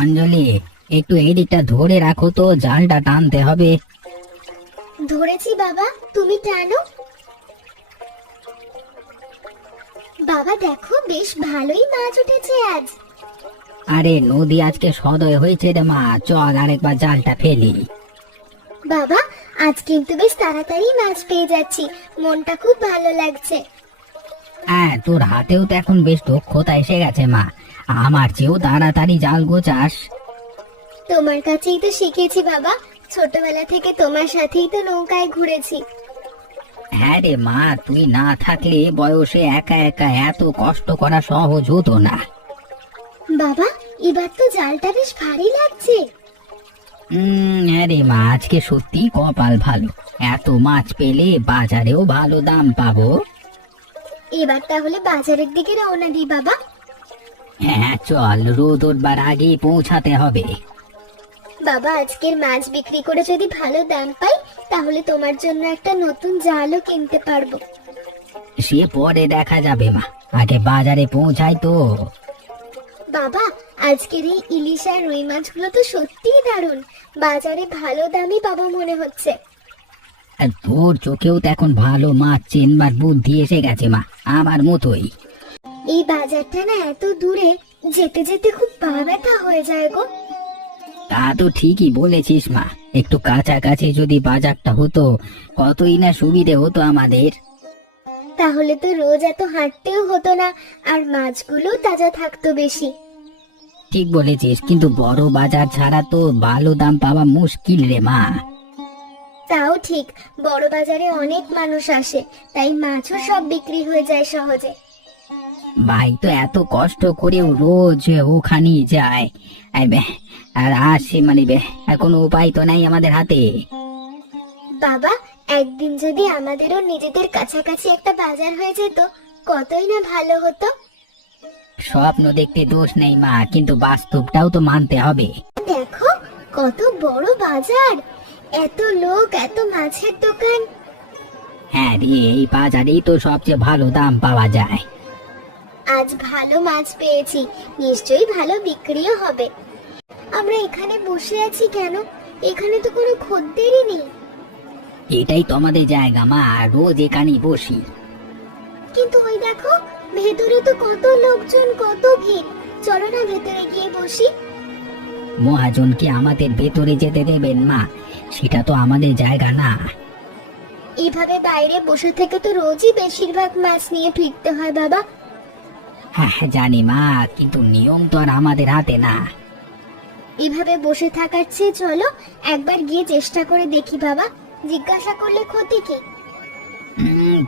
অঞ্জলি, একটু এই দিকটা ধরে রাখো তো, জালটা টানতে হবে। ধরেছি বাবা, তুমি টানো। বাবা দেখো, বেশ ভালোই মাছ উঠেছে আজ। আরে নদী আজকে সদয় হয়েছে রে মা, চল আরেকবার জালটা ফেলি। বাবা, আজ কিন্তু বেশ তাড়াতাড়ি মাছ পেয়ে যাচ্ছি, মনটা খুব ভালো লাগছে। হ্যাঁ, তোর হাতেও তো এখন বেশ দক্ষতা এসে গেছে মা, আমার চেয়েও তাড়াতাড়ি জাল গোছাস। তোমার কাছেই তো শিখেছি বাবা, ছোটবেলা থেকে তোমার সাথেই তো নৌকায় ঘুরেছি। হ্যাঁ রে মা, তুই না থাকলে বয়সে একা একা এত কষ্ট করা সহজ হতো না। বাবা, এবার তো জালটা বেশ ভারী লাগছে। হ্যাঁ রে মা, আজকে সত্যি কপাল ভালো, এত মাছ পেলে বাজারেও ভালো দাম পাবো। এবার তাহলে বাজারের দিকে রওনা দিই বাবা। হ্যাঁ চল, রোদ উঠবার আগেই পৌঁছাতে হবে। বাবা, আজকের মাছ বিক্রি করে যদি ভালো দাম পাই, তাহলে তোমার জন্য একটা নতুন জালও কিনতে পারবো। সে পরে দেখা যাবে মা, আগে বাজারে পৌঁছাই তো। বাবা, আজকের এই ইলিশ আর রুই মাছগুলো তো সত্যিই দারুণ, বাজারে ভালো দামই পাবো মনে হচ্ছে। আর তোর চোখেও তো এখন ভালো মাছ চেনবার বুদ্ধি এসে গেছে মা, আমার মতোই। এই বাজারটা না এত দূরে, যেতে যেতে খুব পা ব্যথা হয়ে যায় গো। তা তো ঠিকই বলেছিস মা, একটু কাছাকাছি যদি বাজারটা হতো, কতই না সুবিধে হতো আমাদের। তাহলে তো রোজ এত হাঁটতেও হতো না, আর মাছগুলো তাজা থাকতো বেশি। ঠিক বলেছিস, কিন্তু বড় বাজার ছাড়া তো ভালো দাম পাওয়া মুশকিল রে মা। তাও ঠিক, বড় বাজারে অনেক মানুষ আসে, তাই মাছও সব বিক্রি হয়ে যায় সহজে। ভাই তো এত কষ্ট করেও রোজ ওখানেই যায়, আর আসে মানে আর কোনো উপায় তো নাই আমাদের হাতে। বাবা, একদিন যদি আমাদেরও নিজেদের কাছাকাছি একটা বাজার হয়ে যেত, কতই না ভালো হতো। স্বপ্ন দেখতে দোষ নেই মা, কিন্তু বাস্তবটাও তো মানতে হবে। দেখো, কত বড় বাজার, এত লোক, এত মাছের দোকান। হ্যাঁ রে, এই বাজারেই তো সবচেয়ে ভালো দাম পাওয়া যায়। আজ ভালো মাছ পেয়েছি, নিশ্চয়ই ভালো বিক্রিও হবে। আমরা এখানে বসে আছি কেন? এখানে তো কোনো খদ্দেরই নেই। এটাই তো আমাদের জায়গা মা, রোজ এখানেই বসি। কিন্তু ওই দেখো, ভেতরে তো কত লোকজন, কত ভিড়। চলো না ভেতরে গিয়ে বসি। মহাজন কি আমাদের ভেতরে যেতে দেবেন মা? সেটা তো আমাদের জায়গা না। এভাবে বাইরে বসে থেকে তো রোজই বেশিরভাগ মাছ নিয়ে ফিরতে হয় বাবা। হ্যাঁ জানি মা, কিন্তু নিয়ম তো আর আমাদের হাতে না। এভাবে বসে থাকার চেয়ে চলো একবার গিয়ে চেষ্টা করে দেখি বাবা, জিজ্ঞাসা করলে ক্ষতি কি?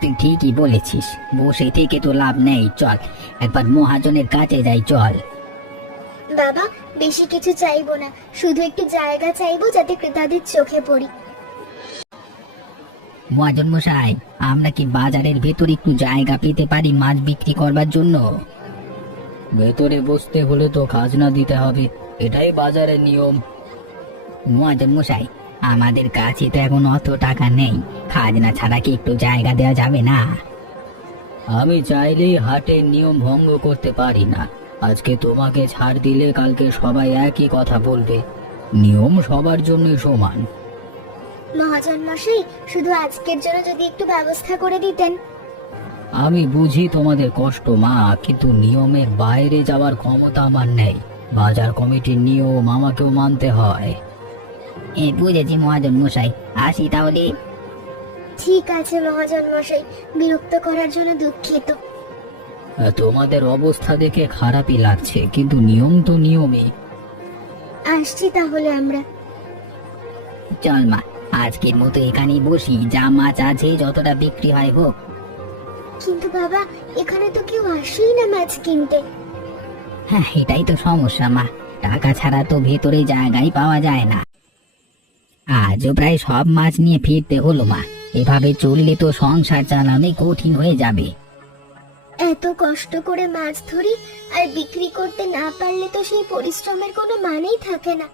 তুই ঠিকই বলেছিস, বসে থেকে তো লাভ নেই, চল একবার মহাজনের কাছে যাই, চল। বাবা, বেশি কিছু চাইবো না, শুধু একটু জায়গা চাইবো যাতে ক্রেতাদের চোখে পড়ি। মহাজন মশাই, আমরা কি বাজারের ভেতর একটু জায়গা পেতে পারি মাছ বিক্রি করবার জন্য? ভেতরে বসতে হলে তো খাজনা দিতে হবে, এটাই বাজারের নিয়ম। মহাজন মশাই, আমাদের কাছে তো এখন অত টাকা নেই, খাজনা ছাড়া কি একটু জায়গা দেওয়া যাবে না? আমি চাইলেই হাটের নিয়ম ভঙ্গ করতে পারি না। আজকে তোমাকে ছাড় দিলে কালকে সবাই একই কথা বলবে। নিয়ম সবার জন্য সমান। মহাজন মশাই, শুধু আজকের জন্য যদি একটু ব্যবস্থা করে দিতেন। আমি বুঝি তোমাদের কষ্ট মা, কিন্তু নিয়মের বাইরে যাওয়ার ক্ষমতা আমার নেই। বাজার কমিটির নিয়ম আমাকেও মানতে হয়। বুঝেছি মহাজন মশাই, আসি তাহলে। ঠিক আছে মহাজন মশাই, বিরক্ত করার জন্য দুঃখিত। তোমাদের অবস্থা দেখে খারাপই লাগছে, কিন্তু নিয়ম তো নিয়মই। আসছি তাহলে আমরা। চল মা, আজকের মতো এখানেই বসি, যা মাছ আছে যতটা বিক্রি হয় হোক। কিন্তু বাবা, এখানে তো কেউ আসেই না মাছ কিনতে। হ্যাঁ, এটাই তো সমস্যা মা, টাকা ছাড়া তো ভেতরে জায়গায় পাওয়া যায় না। আজও প্রায় সব মাছ নিয়ে ফিরতে হলো মা, এভাবে চললে তো সংসার চালানোই কঠিন হয়ে যাবে। এত কষ্ট করে মাছ ধরি, আর বিক্রি করতে না পারলে তো সেই পরিশ্রমের কোনো মানেই থাকে না।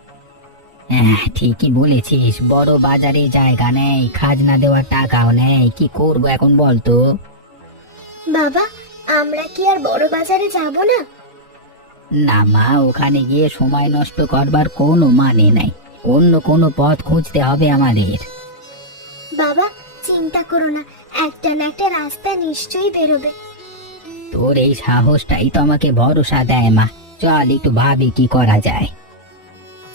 হ্যাঁ ঠিকই বলেছিস, বড় বাজারে জায়গা নেই, খাজনা দেওয়ার টাকাও নেই, কি করবো এখন বলতো? বাবা, আমরা কি আর বড় বাজারে যাব না? না মা, ওখানে গিয়ে সময় নষ্ট করবার কোনো মানে নাই। অন্য কোনো পথ খুঁজতে হবে আমাদের। বাবা চিন্তা করো না, একটা না একটা রাস্তা নিশ্চয়ই বেরোবে। তোর এই সাহসটাই তো আমাকে ভরসা দেয় মা। চল একটু ভাবি কি করা যায়।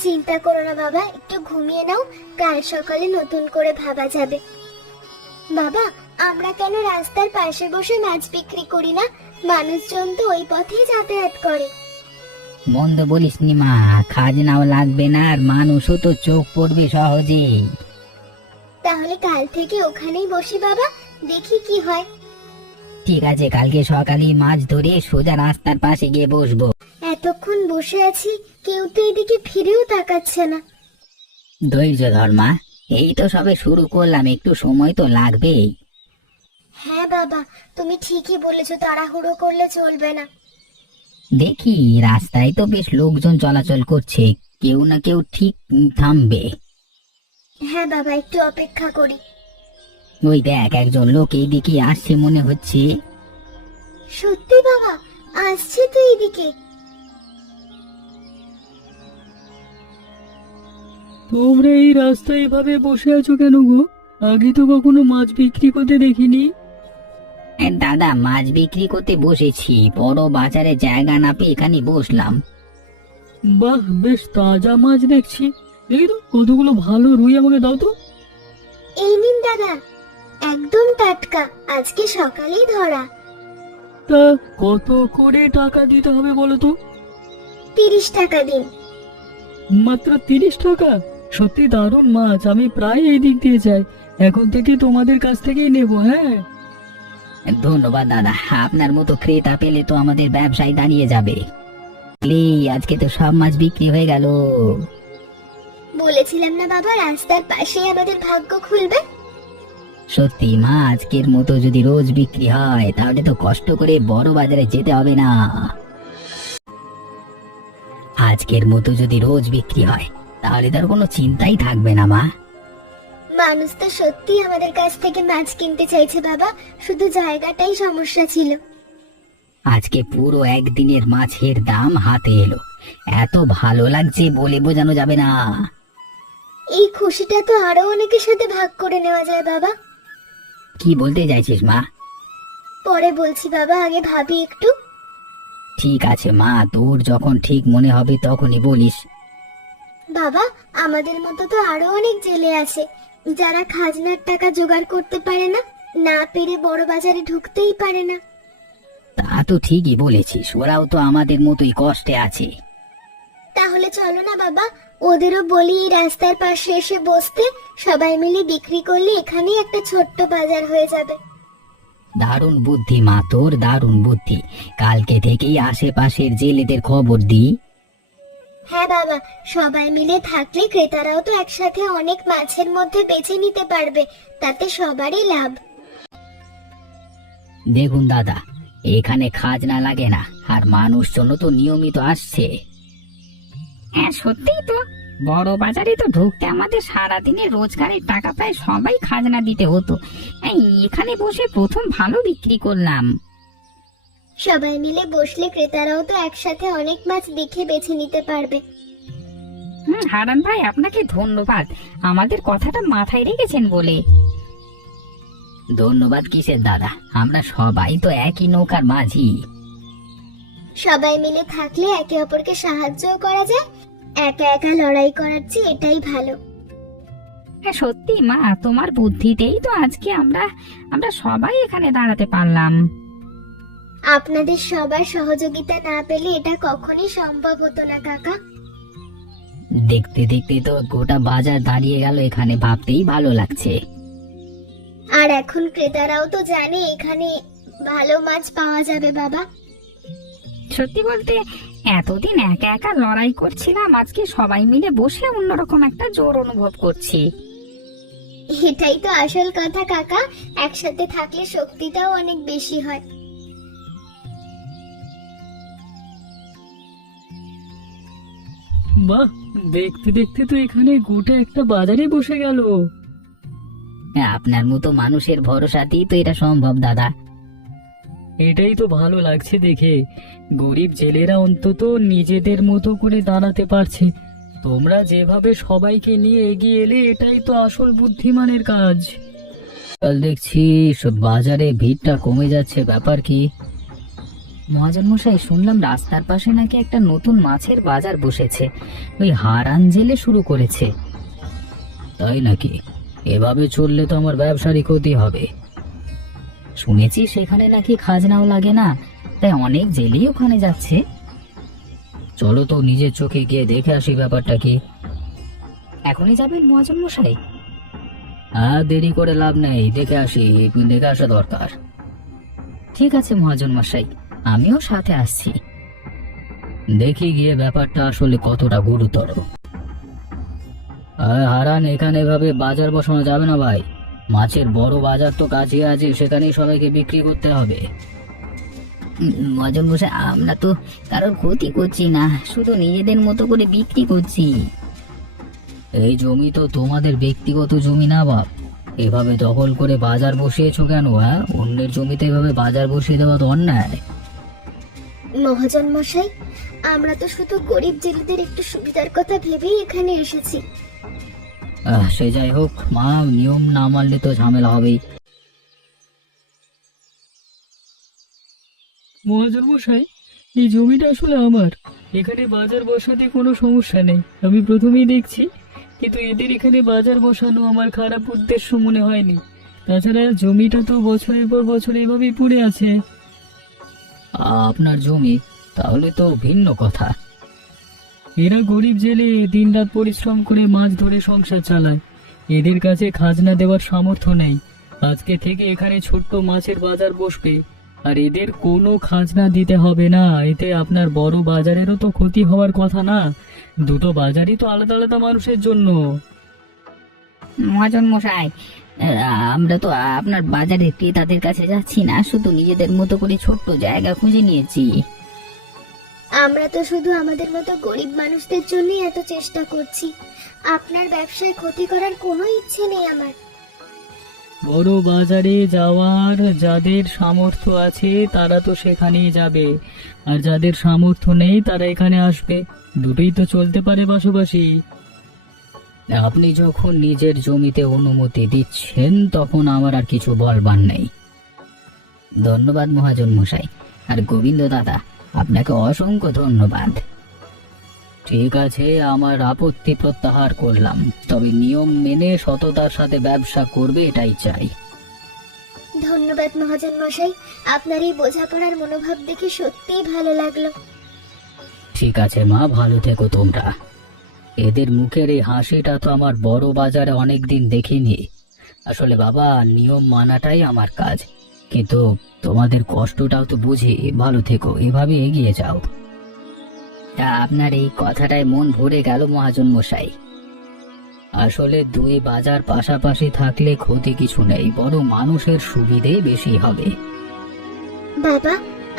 চিন্তা করো না বাবা, একটু ঘুমিয়ে নাও, কাল সকালে নতুন করে ভাবা যাবে। বাবা আমরা কেন রাস্তার পাশে বসে মাছ বিক্রি করি না? মানুষজন তো ওই পথেই যাতায়াত করে। মন্দ বলিস নি মা, খাজনাও লাগবে না আর মানুষও তো চোখ পড়বে সহজেই। তাহলে কাল থেকে ওখানেই বসি বাবা, দেখি কি হয়। ঠিক আছে, কালকে সকালে মাছ ধরে সোজা রাস্তার পাশে গিয়ে বসবো। এতক্ষণ বসে আছি, কেউ তো এদিকে ফিরেও তাকাচ্ছে না। ধৈর্য ধর মা, এই তো সবে শুরু করলাম, একটু সময় তো লাগবেই। হ্যাঁ বাবা, তুমি ঠিকই বলেছো, তাড়াহুড়ো করলে চলবে না। দেখি রাস্তায় তো বেশ লোকজন চলাচল করছে, কেউ না কেউ ঠিক থামবে। হ্যাঁ বাবা, একটু অপেক্ষা করি। ওই দেখ, একজন লোক এইদিকে আসছে মনে হচ্ছে। সত্যি বাবা, আসছে তো এইদিকে। তোমরা এই রাস্তায় এভাবে বসে আছো কেন গো? আগে তো কখনো মাছ বিক্রি করতে দেখিনি। দাদা, মাছ বিক্রি করতে বসেছি, বড় বাজারে জায়গা না পেয়ে এখানে বসলাম। বাহ, বেশ তাজা মাছ দেখছি। দেখি তো কতগুলো ভালো রুই আমাকে দাও তো। এই নিন দাদা, একদম টাটকা, আজকে সকালেই ধরা। তা কত করে টাকা দিতে হবে বলো তো? 30 টাকা দিন। মাত্র 30 টাকা? সত্যি দারুণ মাছ, আমি প্রায় এই দিক দিয়ে যাই। এখন থেকে তোমাদের কাছ থেকেই নেবো। হ্যাঁ, ধন্যবাদ দাদা, আপনার মতো ক্রেতা পেলে তো আমাদের ব্যবসায় দাঁড়িয়ে যাবে। আজকে তো সব মাছ বিক্রি হয়ে গেল। বলেছিলাম না বাবা, রাস্তার পাশেই আমাদের ভাগ্য খুলবে। সত্যি মা, আজকের মতো যদি রোজ বিক্রি হয় তাহলে তো কষ্ট করে বড় বাজারে যেতে হবে না। আজকের মতো যদি রোজ বিক্রি হয় তাহলে তার কোনো চিন্তাই থাকবে না মা। মানুষ তো সত্যি আমাদের কাছ থেকে মাছ কিনতে চাইছে বাবা, শুধু জায়গাটাই সমস্যা ছিল। আজকে পুরো একদিনের মাছের দাম হাতে এলো, এত ভালো লাগছে বলে বোঝানো যাবে না। এই খুশিটা তো আরো অনেকের সাথে ভাগ করে নেওয়া যায় বাবা। কি বলতে চাইছিস মা? পরে বলছি বাবা, আগে ভাবি একটু। ঠিক আছে মা, তোর যখন ঠিক মনে হবে তখনই বলিস। বাবা আমাদের মতো তো আরো অনেক জেলে আছে, যারা খাজনার টাকা জোগাড় করতে পারে না, না পেরে বড় বাজারে ঢুকতেই পারে না। তা তো ঠিকই বলেছিস, ওরাও তো আমাদের মতোই কষ্টে আছে। তাহলে চলো না বাবা, ওদেরও বলি এই রাস্তার পাশে এসে বসতে, সবাই মিলে বিক্রি করলে এখানেই একটা ছোট্ট বাজার হয়ে যাবে। দারুণ বুদ্ধি মা তোর, দারুণ বুদ্ধি। কালকে থেকেই আশেপাশের জেলেদের খবর দিই। হ্যাঁ বাবা, সবাই মিলে থাকলে ক্রেতারাও তো একসাথে অনেক মাছের মধ্যে বেছে নিতে পারবে, তাতে সবারই লাভ। দেখুন দাদা, এখানে খাজনা লাগে না আর মানুষজন তো নিয়মিত আসছে। হ্যাঁ সত্যিই তো, বড় বাজারে তো ঢুকতে আমাদের সারাদিনের রোজগারের টাকা প্রায় সবাই খাজনা দিতে হতো। এখানে বসে প্রথম ভালো বিক্রি করলাম। সবাই মিলে বসলে ক্রেতারাও তো একসাথে অনেক মাছ দেখে বেছে নিতে পারবে। হারান ভাই, আপনাকে ধন্যবাদ, আমাদের কথাটা মাথায় রেখেছেন বলে। ধন্যবাদ কিসের দাদা, আমরা সবাই তো একই নৌকার মাঝি। সবাই মিলে থাকলে একে অপরকে সাহায্যও করা যায়, একা একা লড়াই করার চেয়ে এটাই ভালো। হ্যাঁ সত্যি মা, তোমার বুদ্ধিতেই তো আজকে আমরা সবাই এখানে দাঁড়াতে পারলাম। আপনাদের সবার সহযোগিতা না পেলে এটা কখনোই সম্ভব হতো না কাকা। দেখতে দেখতে তো গোটা বাজার দাঁড়িয়ে গেল এখানে, ভাবতেই ভালো লাগছে। আর এখন ক্রেতারাও তো জানে এখানে ভালো মাছ পাওয়া যাবে বাবা। সত্যি বলতে এতদিন একা একা লড়াই করছিলাম, আজকে সবাই মিলে বসে অন্যরকম একটা জোর অনুভব করছি। এটাই তো আসল কথা কাকা, একসাথে থাকলে শক্তিটাও অনেক বেশি হয়। বাহ, দেখতে দেখতে তো এখানে গোটা একটা বাজারে বসে গেল। আপনার মতো মানুষের ভরসাতেই তো এটা সম্ভব দাদা। এটাই তো ভালো লাগছে দেখে। গরিব জেলেরা অন্তত নিজেদের মতো করে দাঁড়াতে পারছে। তোমরা যেভাবে সবাইকে নিয়ে এগিয়ে এলে এটাই তো আসল বুদ্ধিমানের কাজ। কাল দেখছি বাজারে ভিড়টা কমে যাচ্ছে, ব্যাপার কি? মহাজন মশাই, শুনলাম রাস্তার পাশে নাকি একটা নতুন মাছের বাজার বসেছে, ওই হারান জেলে শুরু করেছে। তাই নাকি? এভাবে চললে তো আমার ব্যবসারই ক্ষতি হবে। শুনেছি সেখানে নাকি খাজনাও লাগে না, তাই অনেক জেলেই ওখানে যাচ্ছে। চলো তো নিজের চোখে গিয়ে দেখে আসি ব্যাপারটা কি। এখনই যাবেন মহাজন মশাই? হ্যাঁ, দেরি করে লাভ নেই, দেখে আসি, দেখে আসা দরকার। ঠিক আছে মহাজন মশাই, আমিও সাথে আসছি। দেখি গিয়ে ব্যাপারটা আসলে কতটা গুরুতর। হারান, এখানে এভাবে বাজার বসানো যাবে না ভাই। মাছের বড় বাজার তো কাছে আছে, সেখানেই সবাইকে বিক্রি করতে হবে। মহাজন মশাই, আমরা তো কারোর ক্ষতি করছি না, শুধু নিজেদের মতো করে বিক্রি করছি। এই জমি তো তোমাদের ব্যক্তিগত জমি না বাপ, এভাবে দখল করে বাজার বসিয়েছো কেন? হ্যাঁ, অন্যের জমিতে এভাবে বাজার বসিয়ে দেওয়া তো অন্যায়। মহাজন মশাই, আমরা তো শুধু গরিব জেলেদের একটু সুবিধার কথা ভেবেই এখানে এসেছি। সে যাই হোক মা, নিয়ম না মানলে তো ঝামেলা হবেই। মহাজন মশাই, এই জমিটা আসলে আমার। এখানে বাজার বসাতে কোনো সমস্যা নেই, আমি প্রথমেই দেখছি। কিন্তু এদের এখানে বাজার বসানো আমার খারাপ উদ্দেশ্য মনে হয়নি। তাছাড়া জমিটা তো বছরের পর বছর এভাবেই পড়ে আছে। আপনার জমি? তাহলে তো ভিন্ন কথা। এরা গরিব জেলে দিনরাত পরিশ্রম করে মাছ ধরে সংসার চালায়। এদের কাছে খাজনা দেওয়ার সামর্থ্য নেই। আজকে থেকে এখানে ছোট্ট মাছের বাজার বসবে, আর এদের কোনো খাজনা দিতে হবে না। এতে আপনার বড় বাজারেরও তো ক্ষতি হওয়ার কথা না। দুটো বাজারই তো আলাদা আলাদা মানুষের জন্য। মহাজন মশাই, আমরা তো আপনার বাজারের ক্রেতাদের কাছে যাচ্ছি না, শুধু নিজেদের মতো করে ছোট্ট জায়গা খুঁজে নিয়েছি। আমরা তো শুধু আমাদের মতো গরিব মানুষদের জন্যই এত চেষ্টা করছি। আপনার ব্যবসায় ক্ষতি করার কোনো ইচ্ছে নেই আমার। বড় বাজারে যাওয়ার যাদের সামর্থ্য আছে তারা তো সেখানেই যাবে, আর যাদের সামর্থ্য নেই তারা এখানে আসবে। দুটোই তো চলতে পারে পাশাপাশি। আপনি যখন নিজের জমিতে অনুমতি দিচ্ছেন তখন আমার আর কিছু বলবার নেই। ধন্যবাদ মহাজন মশাই, আর গোবিন্দ দাদা, আপনাকে অসংখ্য ধন্যবাদ। ঠিক আছে, আমার আপত্তি প্রত্যাহার করলাম, তবে নিয়ম মেনে সততার সাথে ব্যবসা করবে এটাই চাই। ধন্যবাদ মহাজন মশাই, আপনার এই বোঝাপড়ার মনোভাব দেখে সত্যিই ভালো লাগলো। ঠিক আছে মা, ভালো থেকো তোমরা। এদের মুখের এই হাসিটা তো আমার বড় বাজারে অনেকদিন দেখিনি। আসলে বাবা, নিয়ম মানাটাই আমার কাজ, কিন্তু তোমাদের কষ্টটাও তো বুঝি। ভালো থেকো, এভাবে এগিয়ে যাও। তা আপনার এই কথাটায় মন ভরে গেল মহাজন মশাই। আসলে দুই বাজার পাশাপাশি থাকলে ক্ষতি কিছু নেই, বরং মানুষের সুবিধে বেশি হবে। বাবা,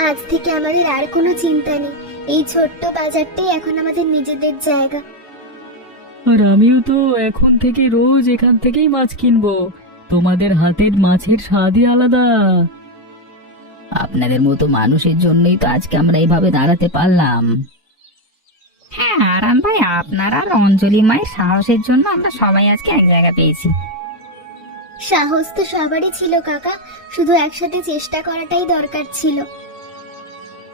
আজ থেকে আমাদের আর কোনো চিন্তা নেই। এই ছোট্ট বাজারটাই এখন আমাদের নিজেদের জায়গা। আর আমিও তো এখন থেকে রোজ এখান থেকেই মাছ কিনবো। তোমাদের হাতের মাছের স্বাদই আলাদা। আপনাদের মতো মানুষের জন্যই তো আজকে আমরা এইভাবে দাঁড়াতে পারলাম। হ্যাঁ হারান ভাই, আপনার আর অঞ্জলি মায়ের সাহসের জন্য আমরা সবাই আজকে এক জায়গা পেয়েছি। সাহস তো সবারই ছিল কাকা, শুধু একসাথে চেষ্টা করাটাই দরকার ছিল।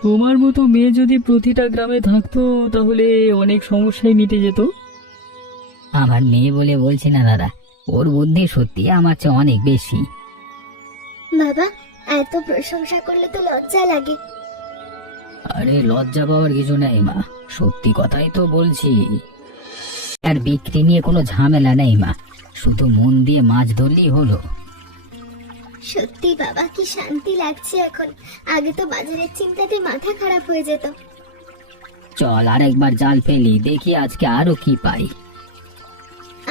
তোমার মতো মেয়ে যদি প্রতিটা গ্রামে থাকতো তাহলে অনেক সমস্যাই মিটে যেত। আমার মেয়ে বলে বলছি না দাদা, ওর বুদ্ধি সত্যি আমার চেয়ে অনেক বেশি। বাবা, এত প্রশংসা করলে তো লজ্জা লাগে। আরে লজ্জা পাওয়ার কিছু নেই মা, সত্যি কথাই তো বলছি। আর বিক্রি নিয়ে কোনো ঝামেলা নেই মা, শুধু মন দিয়ে মাছ ধরলেই হলো। সত্যি বাবা, কি শান্তি লাগছে এখন। আগে তো বাজারের চিন্তাতে মাথা খারাপ হয়ে যেত। চল আর একবার জাল ফেলি, দেখি আজকে আরো কি পাই।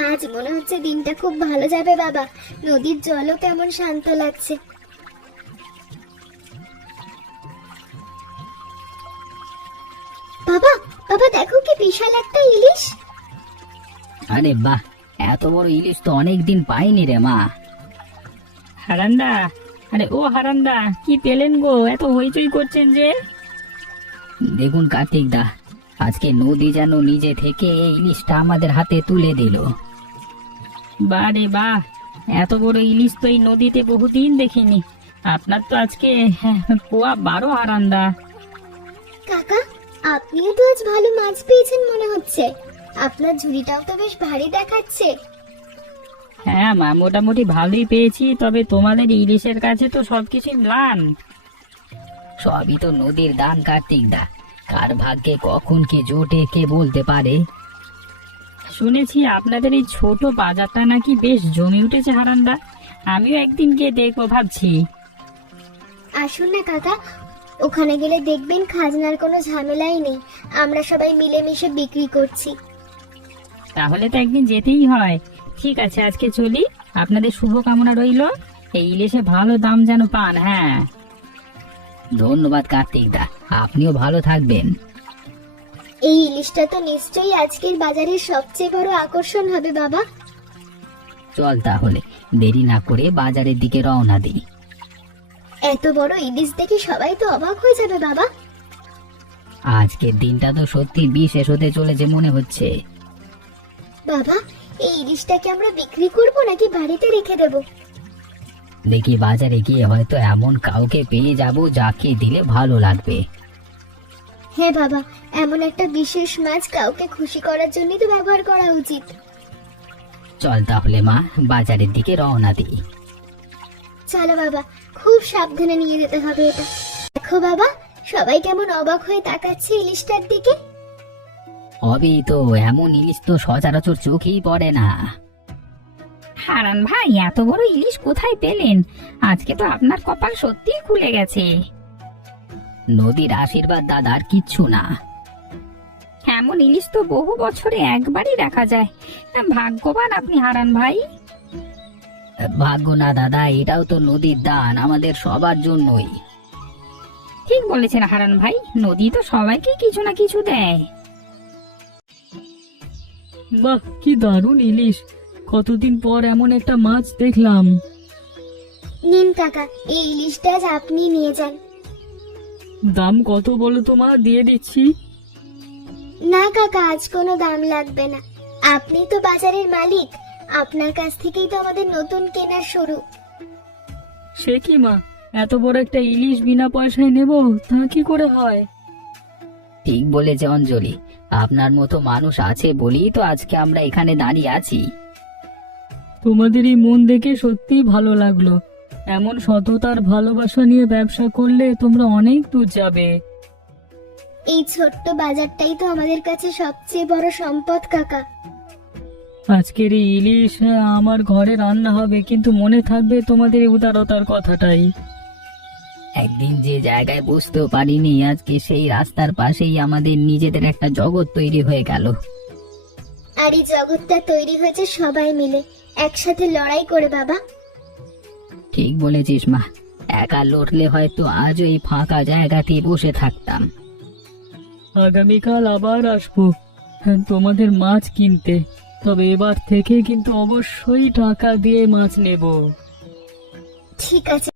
আজ মনে হচ্ছে দিনটা খুব ভালো যাবে বাবা। নদীর জলও কেমন শান্ত লাগছে। বাবা, বাবা দেখো কি বিশাল একটা ইলিশ। আরে বাহ, এত বড় ইলিশ তো অনেকদিন পাইনি রে মা। হারান্দা, আরে ও হারান্দা, কি পেলেন গো? এত হইচই করছেন যে? দেখুন কার্তিক দা, আজকে নদী যেন নিজে থেকে এই ইলিশটা আমাদের হাতে তুলে দিল। বাহ রে বাহ, এত বড় ইলিশ তো এই নদীতে বহুদিন দেখিনি। আপনার তো আজকে পোয়া 12 হারান্দা। কাকা, আপনিও তো আজ ভালো মাছ পেয়েছেন মনে হচ্ছে। আপনার ঝুড়িটাও তো বেশ ভারী দেখাচ্ছে। হ্যাঁ মা, মোটামুটি ভালোই পেয়েছি, তবে তোমাদের ইলিশের কাছে তো সবকিছুই ম্লান। সবই তো নদীর দান কার্তিক দা, কার ভাগ্যে কখন কি জোটে কে বলতে পারে। শুনেছি আপনাদের এই ছোট বাজারটা নাকি বেশ জমে উঠেছে হারান্দা। আমিও একদিন গিয়ে দেখবো ভাবছি। আসুন না কাকা, ওখানে গেলে দেখবেন খাজনার কোনো ঝামেলাই নেই। আমরা সবাই মিলেমিশে বিক্রি করছি। তাহলে তো একদিন যেতেই হয়। ঠিক আছে, আজকে চলি। আপনাদের শুভকামনা রইলো। এই ইলিশে ভালো দাম যেন পান। হ্যাঁ, ধন্যবাদ কার্তিক দা, আপনিও ভালো থাকবেন। এই ইলিশটা তো নিশ্চয়ই আজকের বাজারের সবচেয়ে বড় আকর্ষণ হবে বাবা। চল তাহলে দেরি না করে বাজারের দিকে রওনা দিই। এত বড় ইলিশ দেখে সবাই তো অবাক হয়ে যাবে বাবা। আজকের দিনটা তো সত্যি বিশেষ হতে চলেছে মনে হচ্ছে। বাবা, এই ইলিশটাকে আমরা বিক্রি করব নাকি বাড়িতে রেখে দেব? দেখি বাজারে গিয়ে হয়তো এমন কাউকে পেয়ে যাব যাকে দিলে ভালো লাগবে। হ্যাঁ বাবা, এমন একটা বিশেষ মাছ কাউকে খুশি করার জন্যই তো ব্যবহার করা উচিত। চল তাহলে মা, বাজারের দিকে রওনা দিই। চলো বাবা, খুব সাবধানে নিয়ে যেতে হবে এটা। দেখো বাবা, সবাই কেমন অবাক হয়ে তাকাচ্ছে ইলিশটার দিকে। হবেই তো, এমন ইলিশ তো সচরাচর চোখেই পড়ে না। হারান ভাই, এত বড় ইলিশ কোথায় পেলেন? আজকে তো আপনার কপাল সত্যিই খুলে গেছে। নদীর আশীর্বাদ দাদার কিচ্ছু না। এমন ইলিশ তো বহু বছরে একবারই দেখা যায়। ভাগ্যবান আপনি হারান ভাই। ভাগ্য না দাদা, এটাও তো নদীর দান আমাদের সবার জন্যই। ঠিক বলেছেন হারান ভাই, নদী তো সবাইকে কিছু না কিছু দেয়। বাহ, কি দারুণ ইলিশ! কতদিন পর এমন একটা মাছ দেখলাম। নিন কাকা, এই ইলিশটা আজ আপনি নিয়ে যান। দাম কত বলো তো মা, দিয়ে দিচ্ছি। না কাকা, আজ কোনো দাম লাগবে না। আপনি তো বাজারের মালিক, আপনার কাছ থেকেই তো আমাদের নতুন কেনার শুরু। সে কি মা, এত বড় একটা ইলিশ বিনা পয়সায় নেব? তা কি করে হয়? ঠিক বলেছে অঞ্জলি, আপনার মতো মানুষ আছে বলেই তো আজকে আমরা এখানে দাঁড়িয়ে আছি। তোমাদের এই মন দেখে সত্যিই ভালো লাগলো। এমন সততার ভালোবাসা নিয়ে ব্যবসা করলে তোমরা অনেক দূর যাবে। এই ছোট্ট বাজারটাই তো আমাদের কাছে সবচেয়ে বড় সম্পদ কাকা। আজকের এই ইলিশ আমার ঘরে রান্না হবে, কিন্তু মনে থাকবে তোমাদের এই উদারতার কথাটাই। একদিন যে জায়গায় বুঝতেও পারিনি, আজকে সেই রাস্তার পাশেই আমাদের নিজেদের একটা জগৎ তৈরি হয়ে গেল। আর এই জগৎটা তৈরি হয়েছে সবাই মিলে, একসাথে লড়াই করে বাবা। ঠিক বলেছিস মা, একা লড়লে হয়তো আজ এই ফাঁকা জায়গাতেই বসে থাকতাম। আগামীকাল আবার আসবো তোমাদের মাছ কিনতে, তবে এবার থেকে কিন্তু অবশ্যই টাকা দিয়ে মাছ নেব। ঠিক আছে।